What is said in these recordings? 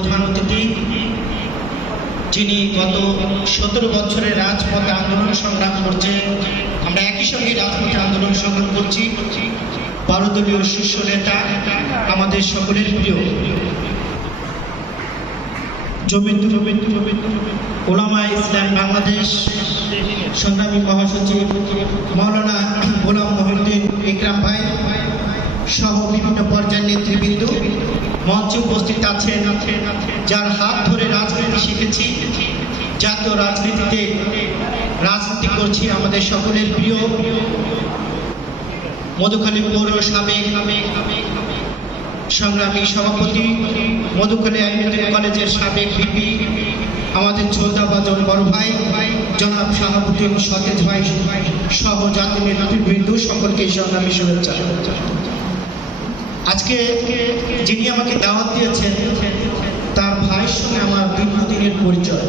প্রধান অতিথি, যিনি গত 17 বছরের রাজপথে আন্দোলন সংগ্রাম করছে, আমরা একই সঙ্গে রাজপথে আন্দোলন সংগ্রাম করছি, 12 দলীয় শীর্ষ নেতা, আমাদের সকলের প্রিয় জমিয়তুল উলামায়ে ইসলাম বাংলাদেশ সংগ্রামী মহাসচিব মাওলানা গোলাম মহিউদ্দিন ইকরাম ভাই সহ বিভিন্ন পর্যায়ের নেতৃবৃন্দ মঞ্চে উপস্থিত আছেন, যার হাত ধরে রাজনীতি শিখেছি, জাতীয় রাজনীতিতে রাজনীতি করছি। আমাদের সকলের প্রিয় মধুখালী পৌর সাবেক সংগ্রামী সভাপতি, মধুখালী আইনজীবী কলেজের সাবেক ভিপি, আমাদের ছোটবাজন বড় ভাই জনাব শাহাবুদ্দিন সতেজ ভাই সহ জাতীয় নেতৃবৃন্দ, সকলকে সংগ্রামী শুভেচ্ছা। আজকে যিনি আমাকে দাওয়াত দিয়েছেন তার ভাইয়ের সঙ্গে আমার দীর্ঘদিনের পরিচয়।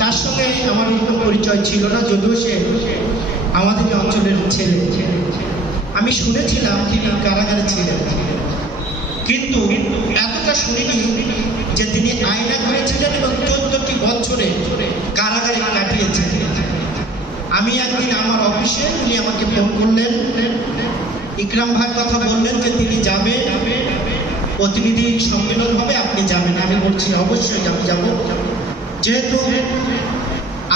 তার সঙ্গে আমার কোনো পরিচয় ছিল না, যদিও সে আমাদের অঞ্চলের ছেলে। আমি শুনেছিলাম তিনি কারাগারে ছিলেন, কিন্তু এতটা শুনিনি যে তিনি আয়না করেছিলেন এবং 14টি বছরে কারাগারে কাটিয়েছেন। আমি একদিন আমার অফিসে, উনি আমাকে ফোন করলেন, ইকরাম ভাই কথা বললেন যে তিনি যাবে, প্রতিনিধি সম্মেলন হবে, আপনি যাবেন। আমি বলছি অবশ্যই যাব, যেহেতু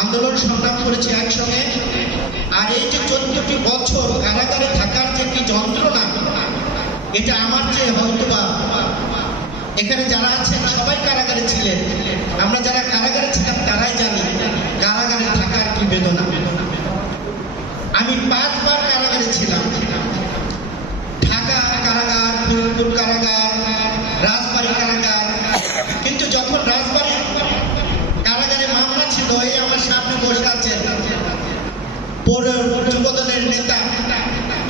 আন্দোলন সংগ্রাম করেছি একসঙ্গে। আর এই যে 14টি বছর কারাগারে থাকার যে কি যন্ত্রণা, এটা আমার চেয়ে হয়তোবা এখানে যারা আছেন সবাই কারাগারে ছিলেন, আমরা যারা কারাগারে ছিলাম তারাই জানি কারাগারে থাকার কি বেদনা। আমি 5 বার কারাগারে ছিলাম, ঢাকা কারাগার, ফরিদপুর কারাগার, রাজবাড়ী কারাগার। কিন্তু যখন রাজবাড়ী কারাগারে মামলা ছিল, এই আমার সামনে বসে আছেন পৌর যুবদলের নেতা,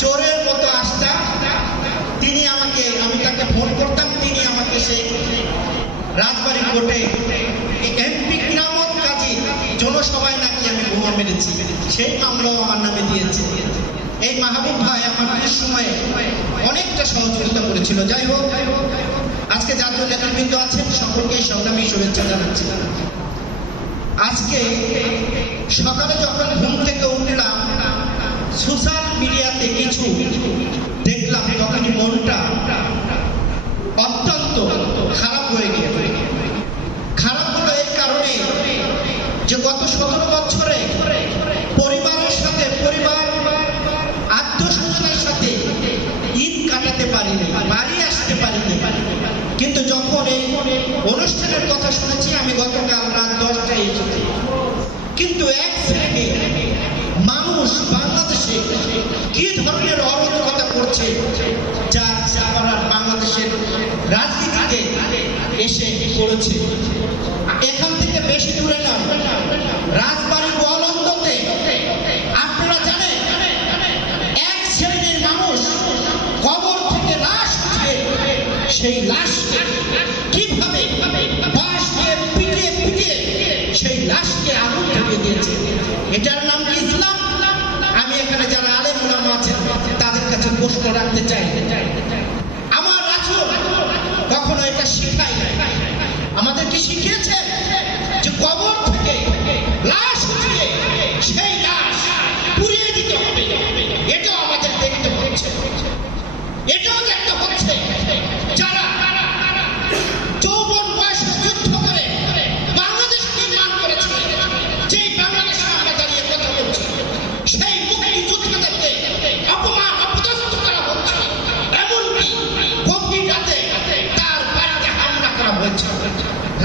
চোরের মতো আসতা, তিনি আমাকে, আমি তাকে ফোন করতাম, তিনি আমাকে সেই রাজবাড়ী কোর্টে এমপি কিরামত কাজী জনসভায় নাকি আমি বোমা মেরেছি, সেই মামলাও আমার নামে দিয়েছে। এই মাহবুব ভাই আমার এই সময়ে অনেকটা সহযোগিতা করেছিল। যাই হোক, আজকে জাতীয় নেতৃবৃন্দ আছেন, সকলকে সংগ্রামী শুভেচ্ছা জানাচ্ছি। আজকে সকালে যখন ঘুম থেকে উঠলাম, সোশ্যাল মিডিয়াতে কিছু দেখলাম, তখনই মনটা অত্যন্ত খারাপ হয়ে গেল। খারাপ হলো এই কারণে যে গত 17 বছরে পরিবারের সাথে, পরিবার আত্মীয়স্বজনের সাথে ঈদ কাটাতে পারিনি, বাড়ি আসতে পারিনি। কিন্তু যখন এই অনুষ্ঠানের কথা শুনেছি, আমি গতকাল রাত 10টায় এসেছি, কিন্তু এক শ্রেণী মানুষ বাংলাদেশে কি ধরনের অরাজকতা করছে, যা বাংলাদেশের রাজনীতিতে এসে পড়েছে। এখান থেকে বেশি দূরে না, রাজবাড়ী গোয়ালন্দতে আপনারা জানেন এক শ্রেণীর মানুষ কবর থেকে লাশ উঠে, সেই লাশকে কিভাবে বাঁশ দিয়ে পিটিয়ে পিটিয়ে সেই লাশকে আগুন ধরিয়ে দিয়েছে। এটার নাম কি ইসলাম? আমি এখানে যারা আলেম ওলামা আছেন তাদের কাছে প্রশ্ন রাখতে চাই, আমার রাসূল কখনো এটা শিখাই নাই। আমাদের কি শিখিয়েছে যে কবর থেকে লাশ উঠিয়ে সেই লাশ পুড়িয়ে দিতে হবে? এটাও আমাদের দেখতে হচ্ছে, এটাও দেখতে হচ্ছে যারা যৌবন বয়সে যুদ্ধ করে বাংলাদেশ নির্মাণ করেছে, যেই বাংলাদেশে আমরা দাঁড়িয়ে কথা বলছি, সেই মুক্তিযুদ্ধদেরকে অপমান অপদস্থ করা হচ্ছে। এমনকি গভীর রাতে তার বাড়িতে হামলা করা হয়েছে।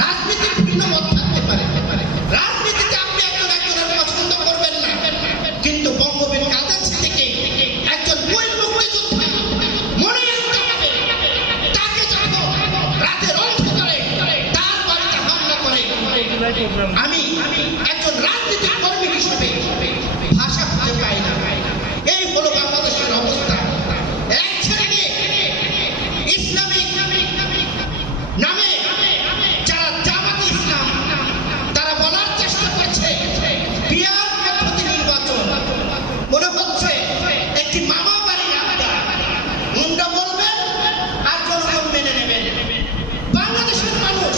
রাজনীতির ভিন্ন মত থাকতে পারে, রাজনীতিতে আপনি একজনের পছন্দ করবেন না, কিন্তু বঙ্গবীর কাদের থেকে একজন বীর মুক্তিযোদ্ধা মনে রাখতে হবে, তাকে যখন রাতের অন্ধকারে তার বাড়িতে হামলা করে, আমি একজন রাজনীতিক কর্মী হিসেবে ভাষা খুঁজে পাই না। এই হলো বাংলাদেশের অবস্থা। এক শ্রেণী ইসলামিক নামে যারা জামাতে ইসলাম, তারা বলার চেষ্টা করছে পিয়ার পদ্ধতি নির্বাচন। মনে হচ্ছে একটি মামা বাড়ির আড্ডা, মুন্ডা বলবেন আর জনগণ মেনে নেবেন। বাংলাদেশের মানুষ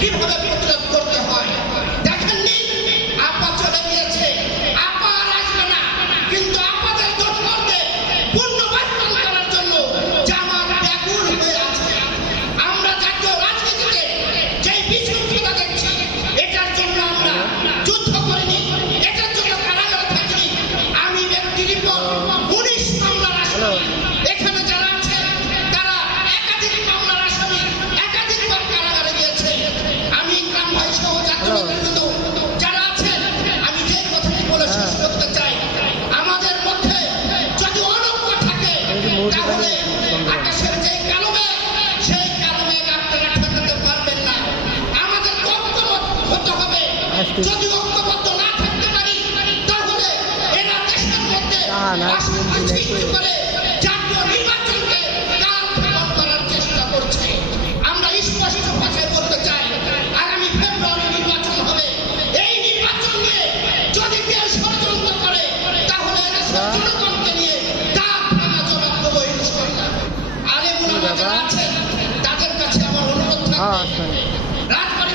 কিভাবে প্রতিরোধ করতে হয়। দেখেননি, আপা চলে গিয়েছে, আপা আর আসবে না, কিন্তু আপাদের দোষরদের পুনর্বাসন করার জন্য জামাত ব্যাকুল হয়ে আছে। আমরা জাতীয় রাজনীতিতে যেই বিশৃঙ্খলা দেখছি, এটার জন্য আমরা যুদ্ধ করিনি, এটার জন্য কারাগারে থাকিনি। আমি ব্যক্তির উপর 19 মামলার আসামি, এখানে যারা আছে তারা একাধিক মামলার আসামি, একাধিকবার কারাগারে গিয়েছে। আমি ইকরাম ভাই সহ জাতীয় নেতৃত্ব যারা আছেন, আমি যে কথাই বলে শেষ করতে চাই, আমাদের মধ্যে যদি অলক্ষ থাকে তাহলে আকাশের যে কালো মেঘ, সেই কালো মেঘ আপনারা ঠেকাতে পারবেন না। আমাদের ঐক্যবদ্ধ হতে হবে। যদি ঐক্যবদ্ধ না থাকতে পারি তাহলে এরা দেশের মধ্যে অশান্তি সৃষ্টি করে জাতীয় নির্বাচনকে কাল প্রমাণ করার চেষ্টা করছে। আমরা স্পষ্ট ভাষায় বলতে চাই, আগামী ফেব্রুয়ারি নির্বাচন হবে। এই নির্বাচন নিয়ে যদি কেউ ষড়যন্ত্র করে তাহলে এদেশের জনগণকে নিয়ে কাল ভাঙা জবাব দেবো ইনশাআল্লাহ। আলেমুলামা যারা আছেন তাদের কাছে আমার অনুরোধ থাকবে, রাজবাড়ী